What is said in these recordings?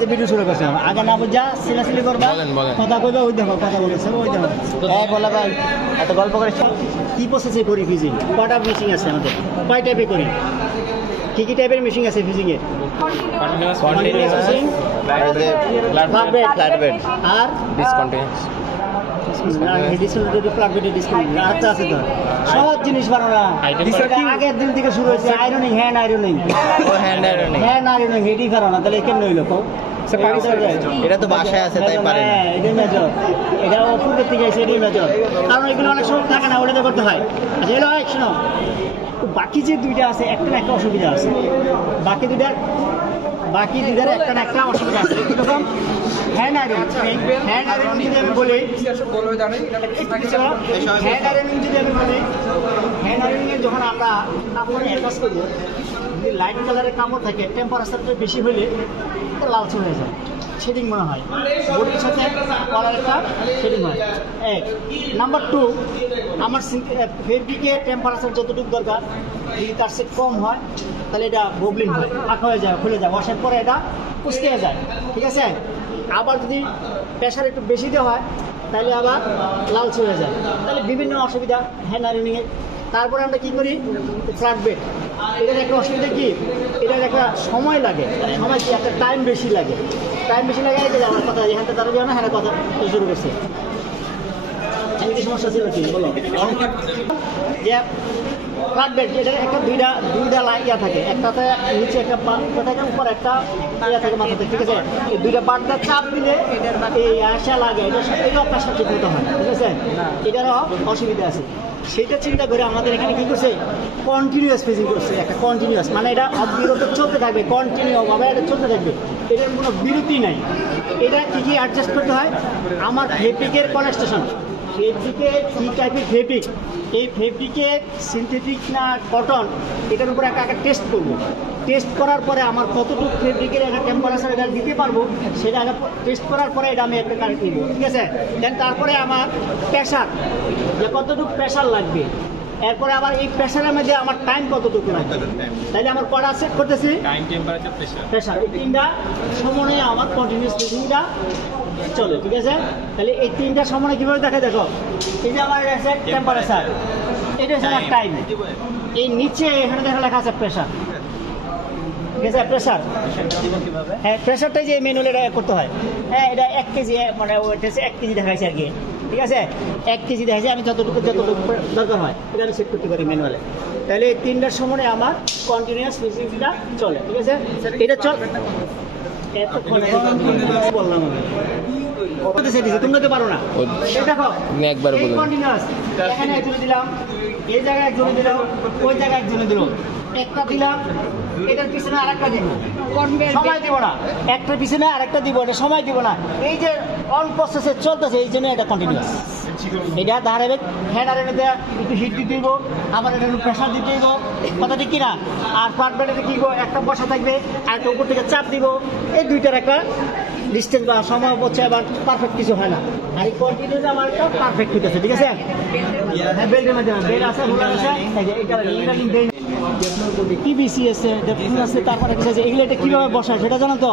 যে ভিডিও শুরু করছে আগে না বুঝা সিলাসিলি করবা কথা কইবা ওই দেখো কথা বলেছে ওই দেখো হ্যাঁ বলা ভাই এত গল্প করে কি প্রসেসে করি ফিজিং কয়টা মেশিন আছে আমাদের কয় টাইপে করি কি টাইপের মেশিন আছে ফিজিং এর কন্টিনিউয়াস মেশিন ফ্ল্যাট বেড আর ডিসকন্টিনিউয়াস সব জিনিস বানানো আগের দিন থেকে শুরু হয়েছে আয়রনিং হ্যান্ড আয়রনিং হেডি কারণ তাহলে কেমন হইলো এটা তো বাসায় আছে তাই পারে না এটা অপূর্বের থেকে এসে এটাই মেজর কারণ এগুলো অনেক সময় থাকে না ওটাতে করতে হয় এগুলো শোনো বাকি যে দুইটা আছে একটা না একটা অসুবিধা আছে বাকি দুইটার একটা না একটা অসুবিধা আছে এরকম হ্যান্ড আয়রনিং যদি আমি বলি হ্যান্ড আয়রনিংয়ে যখন আমরা কাপড়ে অ্যাটাচ করবো যদি লাইট কালারের কাপড় থাকে টেম্পারেচারটা বেশি হলে লালচে হয়ে যায় শেডিং মনে হয় বডির সাথে কলার একটা শেডিং হয় নাম্বার 2 আমার ফেব্রিকের টেম্পারেচার যতটুকু দরকার যদি তার সে কম হয় তাহলে এটা ববলিং হয় ফাঁকা হয়ে যায় খুলে যায় ওয়াশের পরে এটা কুচকে যায় ঠিক আছে আবার যদি প্রেশার একটু বেশি দেওয়া হয় তাহলে আবার লালচে হয়ে যায় তাহলে বিভিন্ন অসুবিধা হ্যান্ড আয়রনিংয়ের তারপরে আমরা কী করি ফ্ল্যাট বেড এটার একটা অসুবিধা কি এটার একটা সময় লাগে সময় কি একটা টাইম বেশি লাগে এই যে আমার কথা এখানটা তারা যাবে না হ্যাঁ কথা শুরু করছে কি সমস্যা ছিল কি বলো যে ফ্ল্যাট বেড এটার একটা দুইটা ইয়া থাকে একটাতে নিচে একটা থাকে উপর একটা ইয়া থাকে মাথাতে ঠিক আছে এই দুইটা বাটটা চাপ দিলে এই আশা লাগে এটাও কাজটা ঠিক মতো হয় ঠিক আছে এটারও অসুবিধা আছে সেটা চিন্তা করে আমাদের এখানে কি করছে কন্টিনিউয়াস ফেজিং করছে একটা কন্টিনিউয়াস মানে এটা অবিরত চলতে থাকবে কন্টিনিউভাবে এটা চলতে থাকবে এটার কোনো বিরতি নাই এটা কি অ্যাডজাস্ট করতে হয় আমার ফেব্রিকের কনস্ট্রাকশন ফেব্রিকে কী টাইপের ফেব্রিক এই ফেব্রিকের সিনথেটিক না কটন এটার উপরে একটা টেস্ট করব টেস্ট করার পরে আমার কতটুকু ফেব্রিকের একটা টেম্পারেচার এটা দিতে পারবো সেটা আগে টেস্ট করার পরে এটা আমি একটা কারেন্ট নিব ঠিক আছে দেন তারপরে আমার প্রেশার যে কতটুকু প্রেশার লাগবে এরপরে আবার এই প্রেশারের মধ্যে আমার টাইম কতটুকু লাগবে তাইলে আমার কটা সেট করতেছি টাইম টেম্পারেচার প্রেশার এই তিনটা সময়ে আমার কন্টিনিউয়াস ফেজিংটা চলে ঠিক আছে তাহলে এই তিনটা সময় কীভাবে দেখে দেখো এই যে আমার আছে টেম্পারেচার এটা হচ্ছে আমার টাইম এই নিচে এখানে দেখা লেখা আছে প্রেশার ঠিক আছে প্রেশার হ্যাঁ প্রেশারটাই যে ম্যানুয়ালি এটা করতে হয় হ্যাঁ এটা 1 কেজি মানে ওইটা হচ্ছে 1 কেজি দেখাইছে আর কি ঠিক আছে 1 কেজি দেখাইছে আমি যতটুকু দরকার হয় এটা আমি সেট করতে পারি ম্যানুয়ালে তাহলে এই তিনটার সময় আমার কন্টিনিউয়াস ফিজিংসটা চলে ঠিক আছে এটা বললাম তোমরা তো পারো না দেখো একবার এখানে একজনে দিলাম এই জায়গায় একজনে দিলাম ওই জায়গায় একজনে দিল একটা দিলাম এটার পিছনে আরেকটা দিব সময় দিব না একটার পিছনে আরেকটা দিব এটা সময় দিব না এই যে অন প্রসেসে চলতেছে এই জন্য এটা কন্টিনিউয়াস এটা ধারাবাহিক হ্যান্ড আয়রনে একটু হিট দিতে দিব আবার এটা একটু প্রেশার দিতে দিব কথা ঠিক কিনা আর ফ্ল্যাট বেডে কি একটা বসা থাকবে আর একটা উপর থেকে চাপ দিব এই দুইটার একটা ডিস্টেন্স বা সময় হচ্ছে আবার পারফেক্ট কিছু হয় না আর এই কন্টিনিউস আমার একটা পারফেক্ট হইতেছে ঠিক আছে হ্যাঁ বেল্টের মাধ্যমে বেল্ট আছে রুলার আছে এটা ইঞ্জিনিয়ারিং দেই পিভিসি আছে ডেফিন আছে তারপরে কিছু আছে এগুলো এটা কীভাবে বসায় সেটা জানো তো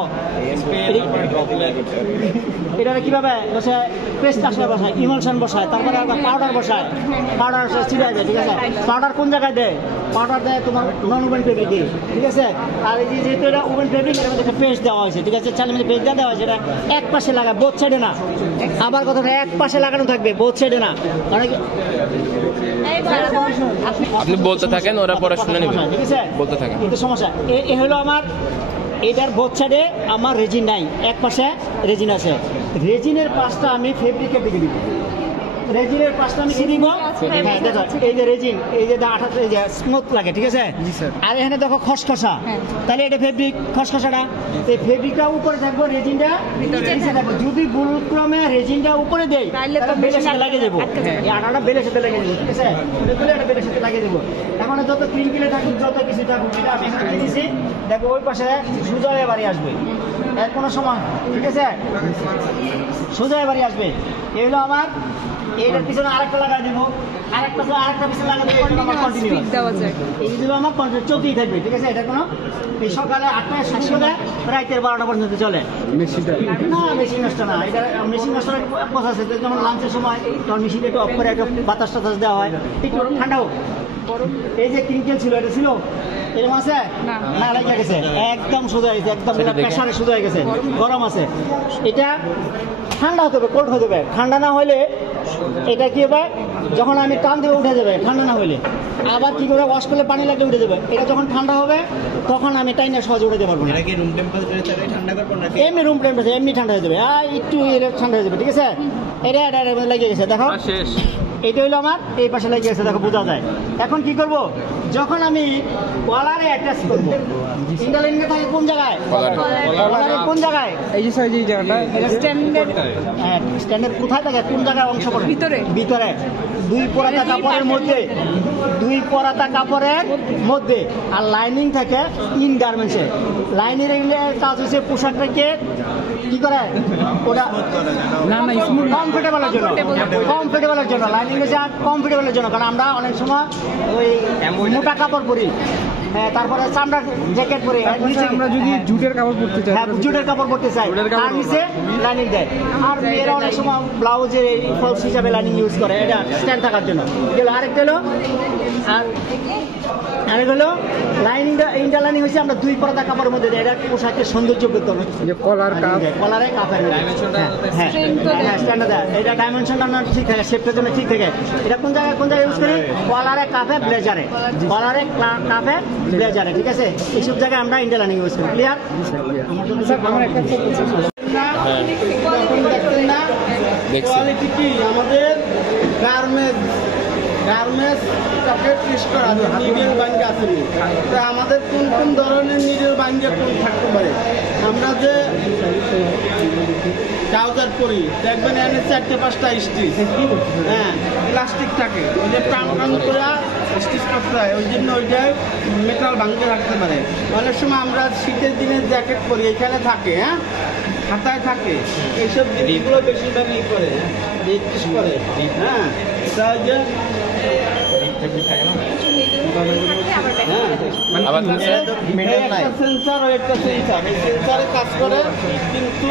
এটা কীভাবে বসায় পেস্ট আসলে বসায় ইমলশন বসায় তারপরে আবার পাউডার বসায় পাউডার ছিঁড়ে যায় ঠিক আছে পাউডার কোন জায়গায় দেয় পাউডার দেয় তোমার নন ওভেন ফেব্রিকে ঠিক আছে আর এই যেহেতু এটা ওভেন ফেব্রিক এর মধ্যে একটা পেস্ট দেওয়া হয়েছে ঠিক আছে চালের মধ্যে পেস্ট দেওয়া হয়েছে এটা এক পাশে লাগায় বোথ সাইডে না আবার কথাটা এক পাশে লাগানো থাকবে বোথ সাইডে না অনেকে আপনি বলতে থাকেন ওরা পড়াশোনা নেবে ঠিক আছে বলতে থাকেন কিন্তু সমস্যা এ হলো আমার এটার বোথ সাইডে আমার রেজিন নাই এক পাশে রেজিন আছে রেজিনের পাশটা আমি ফেব্রিকের দিকে দিব রেজিনের পাশটা আমি কি দিব হ্যাঁ দেখো এই যে রেজিন এই যে আঠাতে এই যে স্মুথ লাগে ঠিক আছে আর এখানে দেখো খসখসা তাহলে এটা ফেব্রিক খসখসাটা এই ফেব্রিকটা উপরে থাকবো রেজিনটা নিচে থাকবে যদি ভুলক্রমে রেজিনটা উপরে দেয় তাহলে বেলের সাথে লাগিয়ে দেবো এই আটাটা বেলের সাথে লাগিয়ে দেবো ঠিক আছে এটা বেলের সাথে লাগিয়ে দেবো এখন যত ক্রিঙ্কেলে থাকুক যত কিছু থাকুক এটা আমি এখানে দিয়েছি দেখো ওই পাশে সোজা হয়ে বাড়ি আসবে এর কোনো সময় ঠিক আছে সোজা হয়ে বাড়ি আসবে এই হলো আমার এইটার পিছনে আরেকটা লাগাই দিব, আরেকটা পিছনে লাগাই দিব, কন্টিনিউ দেওয়া যায়। এই দিলে আমার কন্টিনিউ চলতেই থাকবে, ঠিক আছে? এটা কোনো এই সকালে 8টায় শেষ হলে রাতের 12টা পর্যন্ত চলে। না মেশিন নষ্ট না, এটা মেশিন নষ্ট কথা আছে, যখন লাঞ্চের সময় তখন মেশিনটা একটু অফ করে একটু বাতাস টাতাস দেওয়া হয়, একটু ঠান্ডা হোক। এই যে ক্রিকেল ছিল, এটা ছিল এরকম আছে না, লেগে গেছে একদম সোজা হয়ে গেছে, একদম প্রেশারে সোজা হয়ে গেছে, গরম আছে। এটা ঠান্ডা হতে হবে, কোল্ড হতে হবে। ঠান্ডা না হলে এটা কি হবে, যখন আমি টান দেবো উঠে যাবে, ঠান্ডা না হলে। আবার কি করে ওয়াশ করলে পানি লাগলে উঠে যাবে। এটা যখন ঠান্ডা হবে তখন আমি টাইনে সহজে উঠে পারবো না। কি রুম টেম্পারেচারে চালে ঠান্ডা করব নাকি এমনি রুম টেম্পারেচার এমনি ঠান্ডা হয়ে যাবে, একটু ঠান্ডা হয়ে যাবে, ঠিক আছে? এটা লেগে গেছে, দেখো এইটা হইলো আমার এই পাশে লেগে গেছে, দেখো বোঝা যায়। এখন কি করব, যখন আমি কলারে অ্যাটাচ করব, ইন্টারলাইনটা থাকে কোন জায়গায়, কলারে কোন জায়গায়, এই যে সাইজ এই জায়গাটা এটা স্ট্যান্ডার্ড। হ্যাঁ স্ট্যান্ডার্ড কোথায় থাকে, কোন জায়গায় অংশ পড়ে, ভিতরে 2 পরাতা কাপড়ের মধ্যে, 2 পরাতা কাপড়ের মধ্যে। আর লাইনিং থাকে ইন গার্মেন্টসে। লাইনিং এর কাজ হচ্ছে পোশাকটাকে কি করে, ওটা কমফোর্টেবলের জন্য লাইনিং এর কমফোর্টেবলের জন্য। কারণ আমরা অনেক সময় ওই মোটা কাপড় পরি, তারপরে চামড়ার জ্যাকেট পরি, আমরা যদি জুটের কাপড় পরতে চাই, হ্যাঁ জুটের কাপড় পরতে চাই, তার নিচে লাইনিং দেয়। আর মেয়েরা অনেক সময় ব্লাউজের ফলস হিসাবে লাইনিং ইউজ করে, এটা স্ট্যান্ড থাকার জন্য। এগুলো আরেকটা হলো, আরেক হলো লাইনিংটা, ইন্টার লাইনিং হচ্ছে আমরা 2 পরাতা কাপড়ের মধ্যে দেয়। এটা পোশাকের সৌন্দর্য বৃদ্ধি, যে কলার কাপ, কলারে কাপের স্ট্যান্ডার্ড দেয়। এটা ডাইমেনশনটা আমরা ঠিক থাকে, শেপটার জন্য ঠিক থাকে। এটা কোন জায়গায় ইউজ করি, কলারে কাপে ব্লেজারে, কলারে কাপে ব্লেজারে, ঠিক আছে? এইসব জায়গায় আমরা ইন্টার লাইনিং ইউজ করি। ক্লিয়ার? আমার একটা কোয়ালিটি কি আমাদের গার্মেন্টস কাপড় টেস্ট করা আছে, নিডেল বাইন্ডিং আছে। তো আমাদের কোন কোন ধরনের নিডেল বাইন্ডিং কোন থাকতে পারে, আমরা যে ট্রাউজার পরি দেখবেন এনে 4-5টা স্টিচ, হ্যাঁ প্লাস্টিক থাকে, ওই যে টান করে স্টিচ করতে হয়, ওই জন্য ওইটাই মেটাল ভাঙতে রাখতে পারে। অনেক সময় আমরা শীতের দিনে জ্যাকেট পরি, এখানে থাকে, হ্যাঁ হাতায় থাকে, এইসব জিনিসগুলো বেশিরভাগ ই করে, স্টিচ করে, হ্যাঁ তাই যে সেন্সার ও একটা সেন্সার, এই সেন্সারে কাজ করে, কিন্তু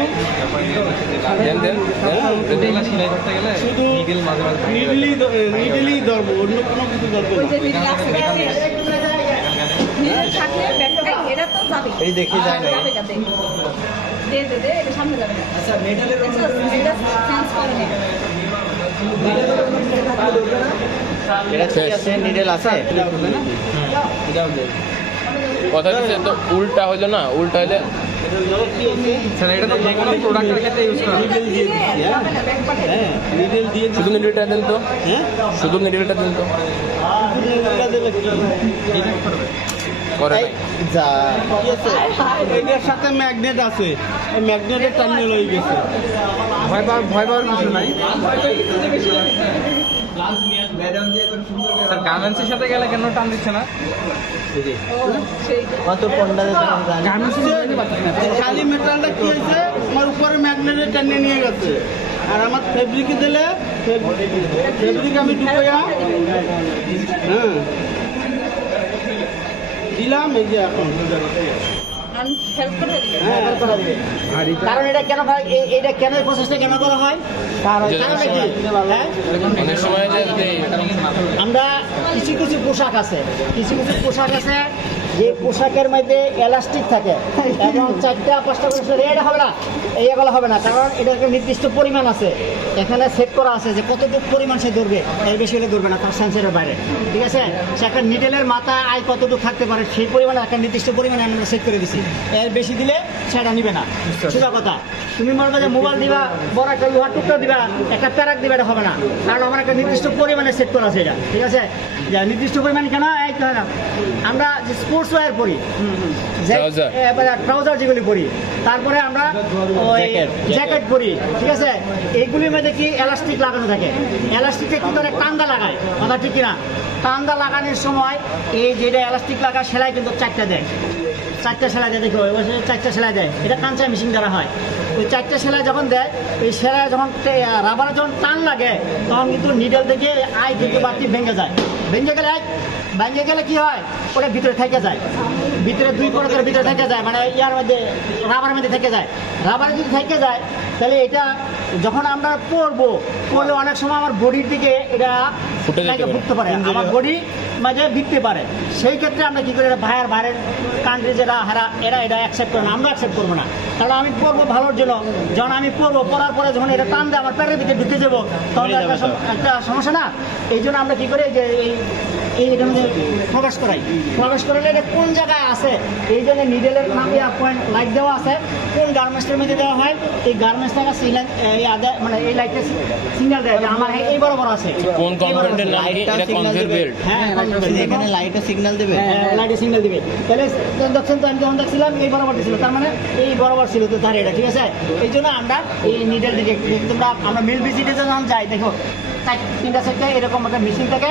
শুধু নিডেলই ধরবো, অন্য কোনো কিছু ধরবো না। এই দেখি যায় না আচ্ছা মেটালের এটা ঠিক আছে, নিডেল আছে। কথা হচ্ছে তো উল্টা হইলো না, উল্টা হইলে এটা তো যে কোনো প্রোডাক্টের ক্ষেত্রে ইউজ করা নিডেল দিয়ে দিচ্ছি, হ্যাঁ নিডেল দিয়ে শুধু নিডেলটা দেন তো, হ্যাঁ শুধু নিডেলটা দেন তো নিডেলটা দিলে কি করে নাই। যা এটার সাথে ম্যাগনেট আছে, এই ম্যাগনেটের টার্মিনাল হয়ে গেছে। ভয় পাওয়ার কিছু নাই। স্যার গার্মেন্টসের সাথে গেলে কেন টান দিচ্ছে না? কত পন্ডা খালি মেটালটা কি হয়েছে, আমার উপরে ম্যাগনেটের টার্নে নিয়ে গেছে। আর আমার ফেব্রিকে দিলে ফেব্রিক আমি ঢুকাইয়া, হ্যাঁ দিলাম, এই যে এখন কারণ এটা কেন হয়, এটা কেন প্রসেসটা কেন করা হয়, কারণটা কি? হ্যাঁ? অনেক সময় যে আমরা কিছু পোশাক আছে, যে পোশাকের মধ্যে এলাস্টিক থাকে এবং 4-5টা করে রেড হবে না, এইগুলো হবে না। কারণ এটা একটা নির্দিষ্ট পরিমাণ আছে, এখানে সেট করা আছে যে কতটুকু পরিমাণ সে ধরবে, এর বেশি হলে ধরবে না, তার সেন্সারের বাইরে, ঠিক আছে? সে একটা নিডেলের মাথা আয় কতটুকু থাকতে পারে সেই পরিমাণে একটা নির্দিষ্ট পরিমাণে আমরা সেট করে দিছি। এর বেশি দিলে সেটা নিবে না, সোজা কথা। তুমি মনে করো যে মোবাইল দিবা, বড় একটা লোহার টুকরা দিবা, একটা প্যারাক দিবা, এটা হবে না। কারণ আমার একটা নির্দিষ্ট পরিমাণে সেট করা আছে এটা, ঠিক আছে? নির্দিষ্ট পরিমাণ কেন এই হয় না, আমরা যে স্পোর্টস ওয়্যার পরি, ট্রাউজার যেগুলি পরি, তারপরে আমরা ওই জ্যাকেট পরি, ঠিক আছে? এইগুলির মধ্যে কি এলাস্টিক লাগানো থাকে, এলাস্টিকে কি করে টান্দা লাগায়, কথা ঠিক কিনা? টান্দা লাগানোর সময় এই যেটা এলাস্টিক লাগায় সেলাই কিন্তু 4টা দেয়, 4টা সেলাই দেয়, দেখো ওই পাশে 4টা সেলাই দেয়, এটা কাঁচা মেশিন দ্বারা হয়। ওই 4টা সেলাই যখন দেয়, এই সেলাই যখন রাবারে যখন টান লাগে তখন কিন্তু নিডেল থেকে আই কিন্তু বাড়তি ভেঙে যায়। ভেঙে গেলে কি হয়, ওটা ভিতরে থেকে যায়, ভিতরে 2 পরতের ভিতরে থেকে যায়, মানে ইয়ার মধ্যে রাবারের মধ্যে থেকে যায়। রাবারে যদি থেকে যায় তাহলে এটা যখন আমরা পরলে অনেক সময় আমার বডির দিকে এটা ফুটতে পারে, আমার বডি মাঝে বিকতে পারে। সেই ক্ষেত্রে আমরা কি করি, বাইরের কান্ট্রি যেটা এরা এটা অ্যাকসেপ্ট করে না, আমরা অ্যাকসেপ্ট করবো না। কারণ আমি পরবো ভালোর জন্য, যখন আমি পরার পরে যখন এটা টান দেয় আমার পেটের দিকে ঢুকে যাবো, তখন একটা সমস্যা না। এই জন্য আমরা কি করি যে এইটার মধ্যে প্রবেশ করালে এটা কোন জায়গায় আছে, এই জন্য নিডেলের নামে পয়েন্ট লাইট দেওয়া আছে, কোন গার্মেন্টসের মধ্যে দেওয়া হয়, এই গার্মেন্টসটা সিগন্যাল মানে এই লাইটটা সিগন্যাল দেয় যে আমার এই বরাবর আছে। কোন কম্পোনেন্টের নাম কি? এটা কনভেয়ার বেল্ট। হ্যাঁ, এখানে লাইটে সিগন্যাল দেবে। হ্যাঁ, লাইটে সিগন্যাল দিবে। তাহলে দেখছেন তো, আমি যখন দেখছিলাম এই বরাবর ছিল, তার মানে এই বরাবর ছিল তো ধারে এটা, ঠিক আছে। এই জন্য আমরা এই নিডেল দিকে তোমরা আমরা মিল ভিজিটে যখন যাই, দেখো 3-4টা এরকম একটা মেশিন থাকে,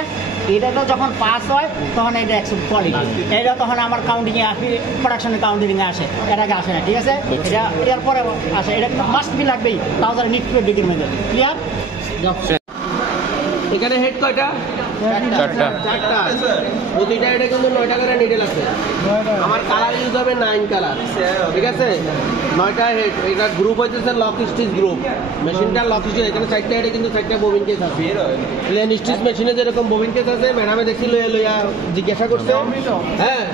এটা যখন পাস হয় তখন এটা অ্যাকসেপ্ট করে, এটা তখন আমার কাউন্টিংয়ে আসে, প্রোডাকশনের কাউন্টিংয়ে আসে, এর আগে আসে না, ঠিক আছে। এটা এর পরে আসে, এটা কিন্তু মাস্ট বি লাগবেই, তাও তারা নিট করে ডিগ্রির মধ্যে। ক্লিয়ার? এখানে হেড কয়টা? 4টা। প্রতিটা এটা কিন্তু 9টা করে নিডেল আছে। আমার কালার ইউজ হবে 9 কালার, ঠিক আছে। 9টা হেড, এটা গ্রুপ হইতেছে লক স্টিচ গ্রুপ। মেশিনটা লক স্টিচ, এখানে 4টা হেডে কিন্তু 4টা ববিন কেস আছে। প্লেন স্টিচ মেশিনে যেরকম ববিন কেস আছে, ম্যাডামে দেখছি লইয়া জিজ্ঞাসা করছে, হ্যাঁ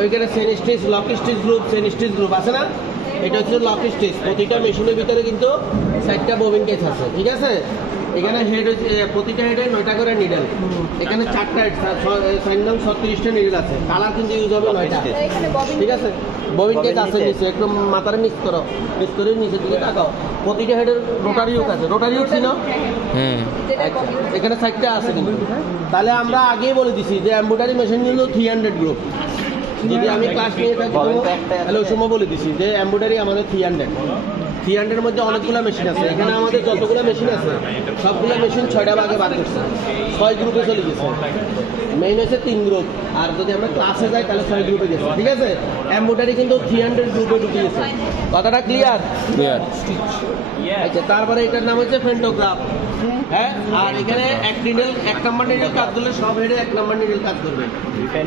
ওইখানে Sen stitch, lock stitch group, Sen stitch group আছে না, এটা হচ্ছে লক স্টিচ। প্রতিটা মেশিনের ভিতরে কিন্তু 4টা ববিন কেস আছে, ঠিক আছে। এখানে হেড হচ্ছে প্রতিটা হেডে 9টা করে নিডেল, এখানে 4টা হেড, 36টা নিডেল আছে। কালার কিন্তু ইউজ হবে 9টা, ঠিক আছে। ববিন কেস আছে নিচে, একটু মাথার মিক্স করে নিচে দিকে তাকাও। প্রতিটা হেডের রোটারি হুক আছে, রোটারি হুক ছিল এখানে 4টা আছে কিন্তু। তাহলে আমরা আগেই বলে দিছি যে এমব্রয়ডারি মেশিন কিন্তু 300 গ্রুপ। যদি আমি ক্লাস নিয়ে থাকি তাহলে ওই সময় বলে দিছি যে এমব্রয়ডারি আমাদের 300-এর মধ্যে অনেকগুলো মেশিন আছে। এখানে আমাদের যতগুলো মেশিন আছে সবগুলো মেশিন 6টা ভাগে ভাগ করছে, 6 গ্রুপে চলে গেছে। মেইন হচ্ছে 3 গ্রুপ, আর যদি আমরা ক্লাসে যাই তাহলে 6 গ্রুপে গেছে, ঠিক আছে। এমব্রয়ডারি কিন্তু 300 গ্রুপে ঢুকে গেছে, কথাটা ক্লিয়ার? আচ্ছা, তারপরে এটার নাম হচ্ছে ফেন্টোগ্রাফ। হ্যাঁ, আর এখানে এক নাম্বার নিডেল কাজ করলে সব হেডে 1 নাম্বার নিডেল কাজ করবে।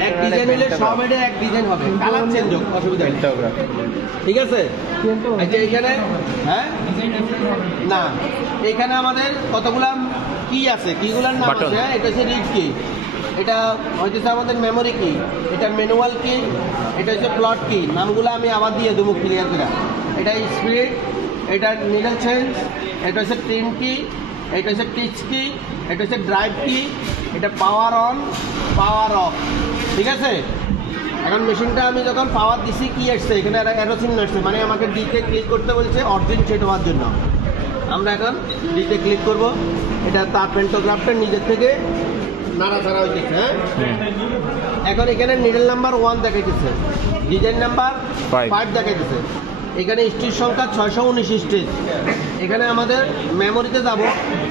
এক ডিজাইন হলে সব হেডে এক ডিজাইন হবে, কালার চেঞ্জ হোক, অসুবিধা নেই, ঠিক আছে। আচ্ছা, এখানে হ্যাঁ না, এখানে আমাদের কতগুলা কি আছে, কিগুলার নাম আছে। হ্যাঁ, এটা হচ্ছে রিড কি, এটা হচ্ছে আমাদের মেমোরি কি, এটা ম্যানুয়াল কি, এটা হচ্ছে প্লট কি। নামগুলো আমি আবার দিয়ে দেবো ক্লিয়ার করে। এটা স্পিড, এটা নিডল চেঞ্জ, এটা হচ্ছে ট্রিম কি, এটা হচ্ছে টিচ কি, এটা হচ্ছে ড্রাইভ কি, এটা পাওয়ার অন, পাওয়ার অফ, ঠিক আছে। এখন মেশিনটা আমি যখন পাওয়ার দিছি কি আসছে, এখানে অ্যারোসিন আসছে, মানে আমাকে ডিতে ক্লিক করতে বলছে অরিজিন সেট হওয়ার জন্য। আমরা এখন ডিতে ক্লিক করব, এটা তার পেন্টোগ্রাফটা নিজের থেকে নাড়াচাড়া হয়েছে। হ্যাঁ, এখন এখানে নিডল নাম্বার 1 দেখাইতেছে, ডিজাইন নাম্বার 5 দেখাইতেছে। এখানে স্টিচ সংখ্যা 619 স্টিচ। এখানে আমাদের মেমোরিতে যাব,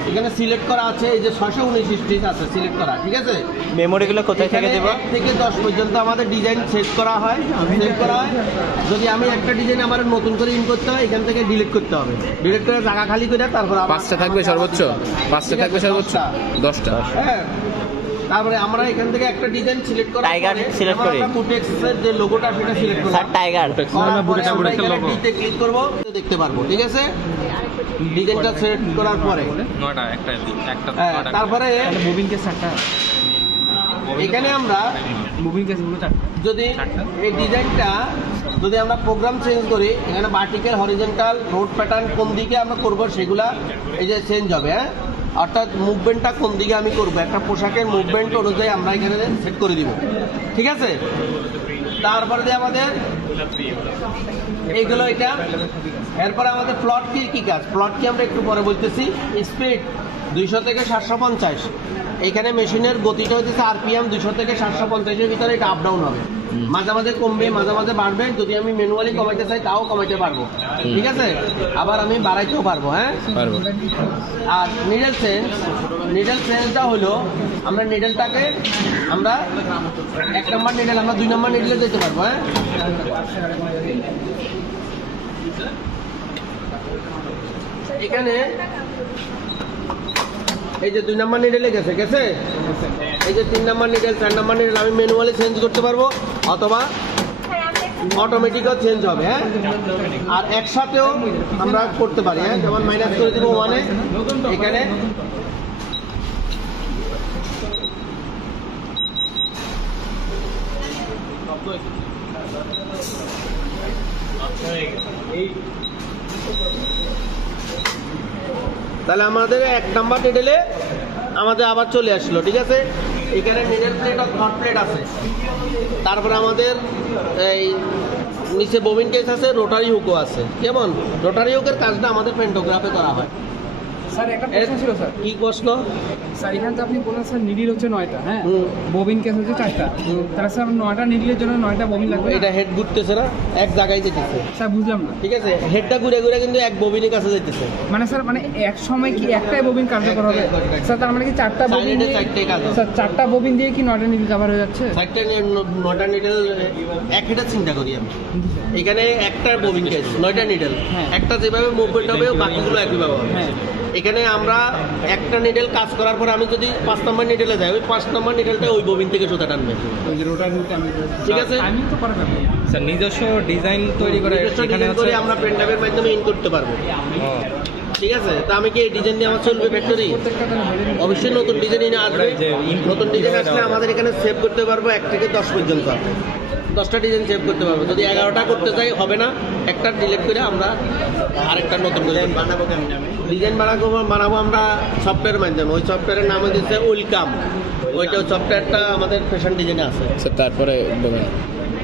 এখানে সিলেক্ট করা আছে, এই যে 619 স্টিচ আছে সিলেক্ট করা, ঠিক আছে। মেমোরিগুলো কোথায় থেকে দেব? 1 থেকে 10 পর্যন্ত আমাদের ডিজাইন সেট করা হয়, সেভ করা হয়। যদি আমি একটা ডিজাইন আমার নতুন করে ইন করতে হয়, এখান থেকে ডিলিট করতে হবে, ডিলিট করে জায়গা খালি করে তারপর 5টা থাকবে সর্বোচ্চ, 5টা থাকবে সর্বোচ্চ 10টা। হ্যাঁ, তারপরে আমরা এখান থেকে একটা ডিজাইন সিলেক্ট করা, টাইগার সিলেক্ট করি, আমরা বুটেক্সের যে লোগোটা সেটা সিলেক্ট করব, স্যার টাইগার ডিতে ক্লিক করব, দেখতে পারবো, ঠিক আছে। ডিজাইনটা সিলেক্ট করার পরে 9টা একটা তারপরে মুভিং কেস 4টা, এখানে আমরা মুভিং কেস গুলো 4টা। যদি এই ডিজাইনটা যদি আমরা প্রোগ্রাম চেঞ্জ করি, এখানে ভার্টিক্যাল, হরিজন্টাল, রোড প্যাটার্ন কোন দিকে আমরা করব সেগুলা এই যে চেঞ্জ হবে। হ্যাঁ, অর্থাৎ মুভমেন্টটা কোন দিকে আমি করবো, একটা পোশাকের মুভমেন্ট অনুযায়ী আমরা এখানে সেট করে দিব, ঠিক আছে। তারপরে দিয়ে আমাদের এইগুলো এটা, এরপরে আমাদের প্লট কি কাজ, প্লট কি আমরা একটু পরে বলতেছি। স্পিড 200 থেকে 750, এখানে মেশিনের গতিটা হচ্ছে আরপিএম 200 থেকে 750-এর ভিতরে এটা আপ ডাউন হবে। মাঝে মাঝে কমবে, মাঝে মাঝে বাড়বে। যদি আমি ম্যানুয়ালি কমাইতে চাই তাও কমাইতে পারবো, ঠিক আছে? আবার আমি বাড়াইতেও পারবো, হ্যাঁ। পারবো। আর নিডল সেন্সটা হলো আমরা নিডলটাকে আমরা 1 নম্বর নিডল আমরা 2 নম্বর নিডলে যেতে পারবো, হ্যাঁ। এখানে এই যে 2 নম্বর নিডলে গেছে, এই যে 3 নম্বর নিডল 4 নম্বর নিডল আমি ম্যানুয়ালি চেঞ্জ করতে পারবো অথবা অটোমেটিকও চেঞ্জ হবে, হ্যাঁ। আর একসাথেও আমরা করতে পারি, হ্যাঁ। যেমন মাইনাস করে দিব 1-এ, এখানে তাহলে আমাদের 1 নাম্বার নিডেলে আমাদের আবার চলে আসলো, ঠিক আছে? এখানে নিডেল প্লেট আর হট প্লেট আছে। তারপরে আমাদের এই নিচে ববিন কেস আছে, রোটারি হুকও আছে। কেমন? রোটারি হুকের কাজটা আমাদের পেন্টোগ্রাফে করা হয়। স্যার একটা প্রশ্ন ছিল স্যার। কি প্রশ্ন? স্যার এখানে তো আপনি বললেন স্যার নিডিল হচ্ছে 9টা, হ্যাঁ, ববিন কেস হচ্ছে 4টা। তাহলে স্যার 9টা নিডিলের জন্য 9টা ববিন লাগবে না? এটা হেড ঘুরতেছে না, এক জায়গায় যেতেছে। স্যার বুঝলাম না। ঠিক আছে, হেডটা ঘুরে ঘুরে কিন্তু এক ববিনের কাছে যেতেছে। মানে স্যার মানে এক সময় কি একটাই ববিন কার্যকর হবে? স্যার তার মানে কি 4টা ববিন দিয়ে 4টে কাজ হবে। স্যার 4টা ববিন দিয়ে কি 9টা নিডিল কভার হয়ে যাচ্ছে? 9টা নিডল এক হেডে চিন্তা করি আমি। এখানে একটা ববিন কেস 9টা নিডল, একটা যেভাবে মুভমেন্ট হবে বাকিগুলো একইভাবে হবে। এখানে আমরা একটা নিডল কাজ করার পর আমি যদি 5 নম্বর নিডলে যাই, ওই 5 নম্বর নিডলটা ওই ববিন থেকে সুতা টানবে, ঠিক আছে? আমি তো করা যাবে স্যার নিজস্ব ডিজাইন তৈরি করে নিজস্ব এখানে ডিজাইন করে আমরা পেনড্রাইভের মাধ্যমে ইন করতে পারবো, ঠিক আছে? তা আমি কি এই ডিজাইন দিয়ে আমার চলবে ফ্যাক্টরি? অবশ্যই নতুন ডিজাইন আসবে। নতুন ডিজাইন আসলে আমাদের এখানে সেভ করতে পারবো 1 থেকে 10 পর্যন্ত। 10টা ডিজাইন সেভ করতে পারবো। যদি 11টা করতে চাই হবে না, একটা ডিলিট করে আমরা আরেকটা নতুন ডিজাইন বানাবো। ডিজাইন বানাবো আমরা সফটওয়্যারের মাধ্যমে। ওই সফটওয়্যারের নাম হচ্ছে ওয়েলকাম। ওইটা সফটওয়্যারটা আমাদের ফ্যাশন ডিজাইনে আছে, স্যার তারপরে বলবেন,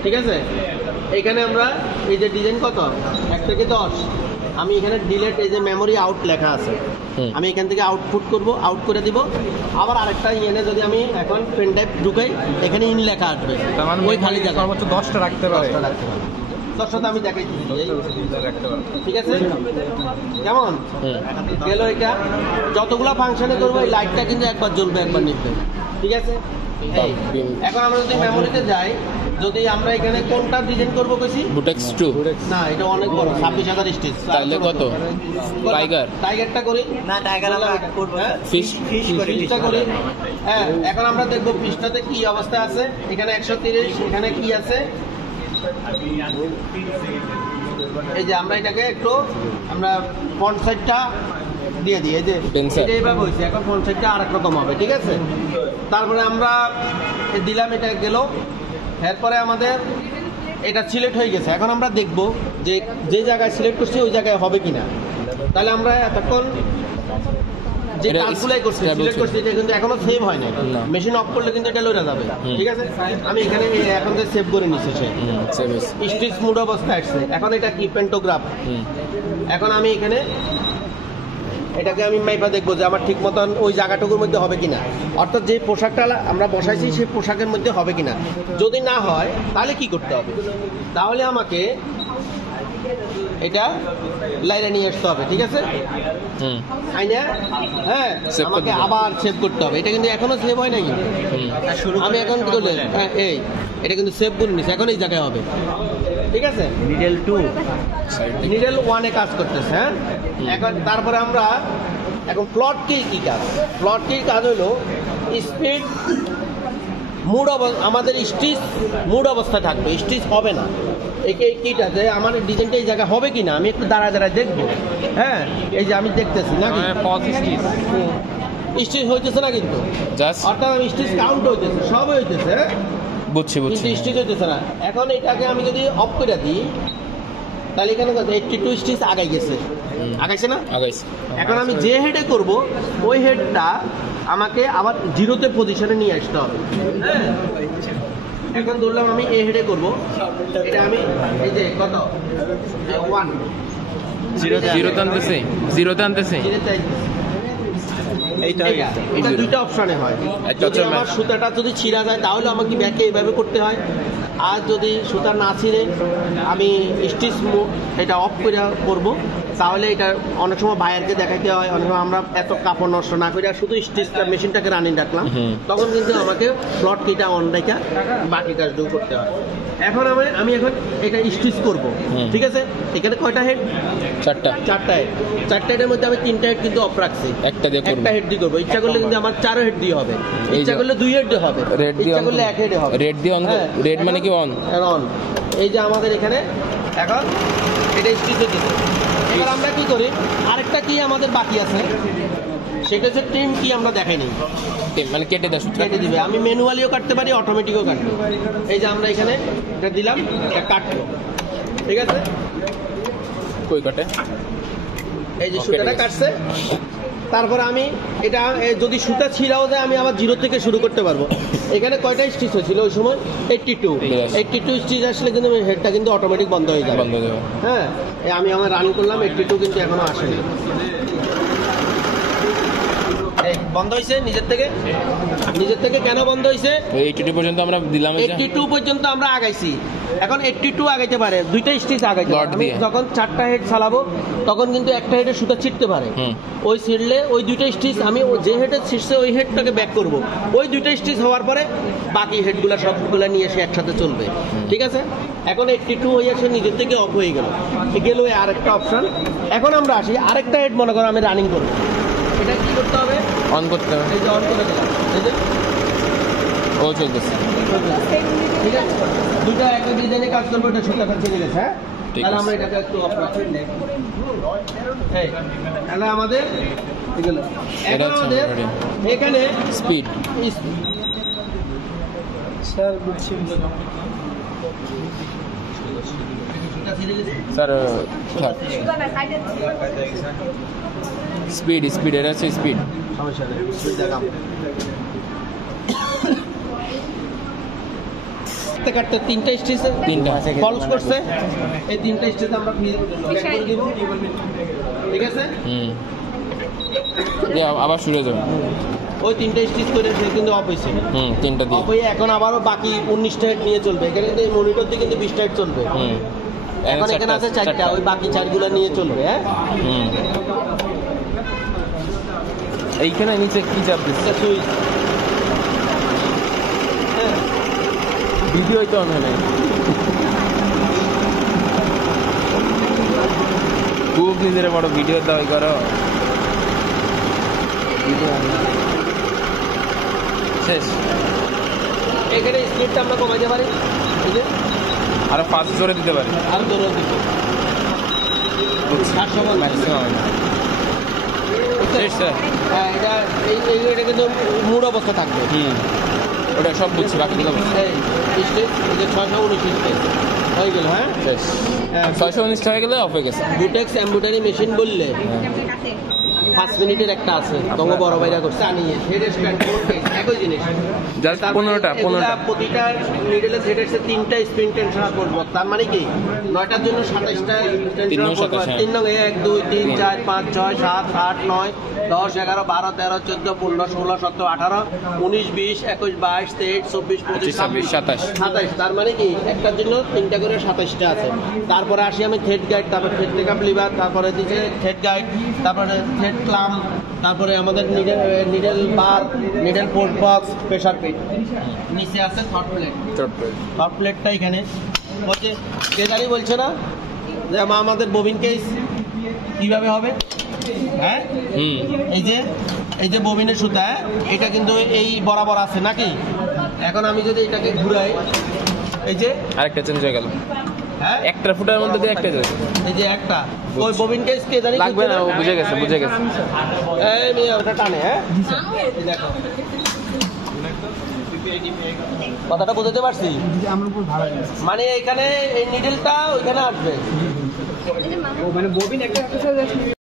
ঠিক আছে? এখানে আমরা এই যে ডিজাইন কত 1 থেকে 10, আমি এখানে ডিলেট এই যে মেমোরি আউট লেখা আছে, আমি এখান থেকে আউটপুট করব, আউট করে দিব। আবার আরেকটা ইএনএ যদি আমি এখন পেন ড্রাইভ ঢুকাই, এখানে ইন লেখা আসবে, ওই খালি জায়গা সর্বোচ্চ 10টা রাখতে পারে। 10টা রাখতে পারবে। 10টা আমি দেখাই দিচ্ছি, ঠিক আছে? কেমন গেল? এটা যতগুলা ফাংশনে করবো এই লাইটটা কিন্তু একবার জ্বলবে, একবার নিবে, ঠিক আছে? এই এখন আমরা যদি মেমোরিতে যাই, যদি আমরা এখানে কোনটা ডিজাইন করবো কইছি, বুটেক্স 2 না এটা অনেক বড় 26,000 স্টেজ। তাহলে কত? টাইগারটা করি না, টাইগার আমরা করব, ফিশটা করি, হ্যাঁ। এখন আমরা দেখবো ফিশটাতে কি অবস্থা আছে। এখানে 130, এখানে কি আছে, এই যে আমরা এটাকে একটু আমরা ফ্রন্ট সাইডটা দিয়ে দিই, এই যে এটা এইভাবে হয়েছে। এখন ফ্রন্ট সাইডটা আরেক রকম হবে, ঠিক আছে? তারপরে আমরা দিলাম, এটা গেল। এরপরে আমাদের এটা সিলেক্ট হয়ে গেছে। এখন আমরা দেখব যে যে জায়গায় সিলেক্ট করছি ওই জায়গায় হবে কিনা। তাহলে আমরা এতক্ষণ যে কাজগুলাই করছি, সিলেক্ট করছি, এটা কিন্তু এখনো সেভ হয় না। মেশিন অফ করলে কিন্তু এটা লড়ে যাবে, ঠিক আছে? আমি এখানে এখন যে সেভ করে নিচ্ছি, সে স্টিচ মুড অবস্থায় আসছে। এখন এটা কি পেন্টোগ্রাফ। এখন আমি এখানে এটাকে আমি মাইপা দেখবো যে আমার ঠিক মতন ওই জায়গাটুকুর মধ্যে হবে কিনা, অর্থাৎ যে পোশাকটা আমরা বসাইছি সেই পোশাকের মধ্যে হবে কিনা। যদি না হয় তাহলে কি করতে হবে? তাহলে আমাকে এটা লাইনে নিয়ে আসতে হবে, ঠিক আছে? আইনা, হ্যাঁ, আমাকে আবার সেভ করতে হবে। এটা কিন্তু এখনো সেভ হয় না, কিন্তু আমি এখন কি করলে, হ্যাঁ, এই এটা কিন্তু সেভ করে নিচ্ছি। এখন এই জায়গায় হবে, ঠিক আছে? নিডেল 2 নিডেল 1-এ কাজ করতেছে, হ্যাঁ। এখন তারপরে আমরা এখন প্লট কি কাজ? প্লট কির কাজ হলো স্পিড মুড আমাদের স্টিচ মুড অবস্থায় থাকবে, স্টিচ হবে না। এইটা যে আমার ডিজাইনটা এই জায়গায় হবে কিনা আমি একটু দাঁড়ায় দাঁড়ায় দেখবো, হ্যাঁ। এই যে আমি দেখতেছি না, স্টিচ হইতেছে না কিন্তু, অর্থাৎ আমি স্টিচ কাউন্ট হইতেছে, সব হইতেছে, বুঝছি, কিন্তু স্টিচ হইতেছে না। এখন এটাকে আমি যদি অফ করে দিই, তাহলে এখানে 82 স্টিচ আগাই গেছে, আগাইছে না? আগাইছে। এখন আমি যে হেডে করব ওই হেডটা আমাকে আবার 0তে পজিশনে নিয়ে আসতে হবে, হ্যাঁ। এখন ধরলাম আমি এ হেডে করব, এটা আমি এই যে কত 1 জিরোতে আনতেছে, এটা দুইটা অপশনে হয়। যদি আমার সুতাটা যদি ছিঁড়া যায় তাহলে আমাকে ব্যাকে এইভাবে করতে হয়, আর যদি সুতা না ছিঁড়ে আমি স্টিচ এটা অফ করে করবো, তাহলে এটা অনেক সময় বায়ারকে দেখাইতে হয়, অনেক সময় আমরা এত কাপড় নষ্ট না করে শুধু স্টিচটা মেশিনটাকে রানিং রাখলাম, তখন কিন্তু আমাকে ফ্লট কিটা অন রেখা বাকি কাজগুলো করতে হয়। এখন আমি এখন এটা স্টিচ করব, ঠিক আছে? এখানে কয়টা হেড? চারটা হেড। চারটা হেডের মধ্যে আমি 3টা হেড কিন্তু অফ রাখছি, একটা হেড দিয়ে করবো। ইচ্ছা করলে কিন্তু আমার 4 হেড দিয়ে হবে, ইচ্ছা করলে 2 হেড দিয়ে হবে, ইচ্ছা করলে 1 হেডে হবে। রেড দিয়ে অন, রেড মানে কি অন? অন। এই যে আমাদের এখানে এখন এটা স্টিচ হচ্ছে। এবার আমরা কি করি, আরেকটা কি আমাদের বাকি আছে, সেটা হচ্ছে ট্রিম কি আমরা দেখাই নেই, মানে কেটে দিবে। আমি ম্যানুয়ালিও কাটতে পারি, অটোমেটিকও কাটতে পারি। এই যে আমরা এখানে এটা দিলাম, এটা কাটলো, ঠিক আছে? কই কাটে? এই যে সুতাটা কাটছে, তারপরে আমি এটা যদি সুতা ছিঁড়াও যায় আমি আবার 0 থেকে শুরু করতে পারবো। এখানে কয়টা স্টিচ হয়েছিল ওই সময়? 82 স্টিচ আসলে কিন্তু হেডটা কিন্তু অটোমেটিক বন্ধ হয়ে যাবে। হ্যাঁ, আমি আমার রান করলাম, 82 কিন্তু এখনো আসেনি। বন্ধ হয়েছে নিজের থেকে কেন বন্ধ হয়েছে? 82 পর্যন্ত আমরা দিলাম, 82 পর্যন্ত আমরা আগাইছি। এখন 82 আগাইতে পারে, 2টা স্টিচ আগাইতে পারে। আমি যখন 4টা হেড চালাবো তখন কিন্তু একটা হেডের সুতা ছিঁড়তে পারে, ওই ছিঁড়লে ওই 2টা স্টিচ আমি যে হেডে ছিঁড়ছে ওই হেডটাকে ব্যাক করব, ওই 2টা স্টিচ হওয়ার পরে বাকি হেডগুলো সবগুলো নিয়ে এসে একসাথে চলবে, ঠিক আছে? এখন 82 হয়ে এসে নিজের থেকে অফ হয়ে গেল আরেকটা অপশন। এখন আমরা আসি আরেকটা হেড, মনে করো আমি রানিং করবো, এটা কি করতে হবে? অন করতে হবে। এই যে অন করে দিলাম, এই যে ও চলতেছে, ঠিক আছে? 2টা একটা ডিজাইনে কাজ করবো, এটা সুতা কাছে গেছে। হ্যাঁ, তাহলে আমরা এটাকে একটু অফ রাখি। এই তাহলে আমাদের এগুলো এখন আমাদের এখানে স্পিড স্যার বুঝছি। স্যার স্পিড এটা হচ্ছে স্পিড, সমস্যা নেই, স্পিড দেখাম। কাটতে 3টা স্টিচ ফলস করছে, এই 3টা স্টিচ আমরা ব্যাক করে দিব, ঠিক আছে? আবার শুরু হয়ে যাবে। ওই 3টা স্টিচ করে সে কিন্তু অফ হয়েছে, 3টা দিয়ে অফ হয়ে এখন আবারও বাকি 19টা হেড নিয়ে চলবে। এখানে কিন্তু এই মনিটর দিয়ে কিন্তু 20টা হেড চলবে। এখন এখানে আছে 4টা, ওই বাকি 4গুলো নিয়ে চলবে। হ্যাঁ, এইখানে নিচে কি চাপ দিচ্ছে? সুইচ। ভিডিও তো অন হয় নাই, খুব নিজের বড় ভিডিও দাবি করো। শেষ। এখানে স্পিডটা আমরা কমাইতে পারি, আরো ফাস্ট জোরে দিতে পারি, আরো জোরে দিব, 700 ম্যাক্সিমাম। শেষ স্যার। হ্যাঁ, এটা কিন্তু মুড অবস্থা থাকবে। ওটা সব বুঝছি, বাকিগুলো এই স্টেজ, এই যে 619 স্টেজ হয়ে গেল। হ্যাঁ, শেষ। 619 হয়ে গেলে অফ হয়ে গেছে। বুটেক্স এমব্রয়ডারি মেশিন বললে 5 মিনিটের একটা আছে, তোমাকে বড় বাইরা করছে আনিয়ে হেড স্ট্যান্ড একই জিনিস, জাস্ট 15টা প্রতিটা নিডেলে হেডের 3টা স্প্রিং টেনশন করবো। তার মানে কি 9টার জন্য 27টা টেনশন করবো। 3 নং 1 2 3 4 5 6 7 8 9 10 11 12 13 14 15 16 17 18 19 20 21 22 23 24 25 26 27। তার মানে কি একটার জন্য 3টা করে 27টা আছে। তারপরে আসি আমি থ্রেড গাইড, তারপর থ্রেড টেকআপ লিভার, তারপরে দিচ্ছে থ্রেড গাইড, তারপরে থ্রেড ক্লাম, তারপরে আমাদের নিডেল বার, needle post box, pressure plate, নিচে আছে থট প্লেট। থট প্লেটটা এখানে বলছে কেদারি বলছে না যে আমাদের ববিন কেস কিভাবে হবে। হ্যাঁ, এই যে ববিনের সুতা, এটা কিন্তু এই বরাবর আছে নাকি? এখন আমি যদি এটাকে ঘুরাই, এই যে আরেকটা চেঞ্জ হয়ে গেল। হ্যাঁ, একটা ফুটার মধ্যে দিয়ে একটা যাবে, এই যে একটা ওই ববিন কেস কেদারি লাগবে না, বুঝে গেছে। এই মেয়ে ওটা টানে। হ্যাঁ, এই দেখো কথাটা বুঝতে পারছি, মানে এখানে এই নিডেলটা ওইখানে আসবে, মানে ববিন একটা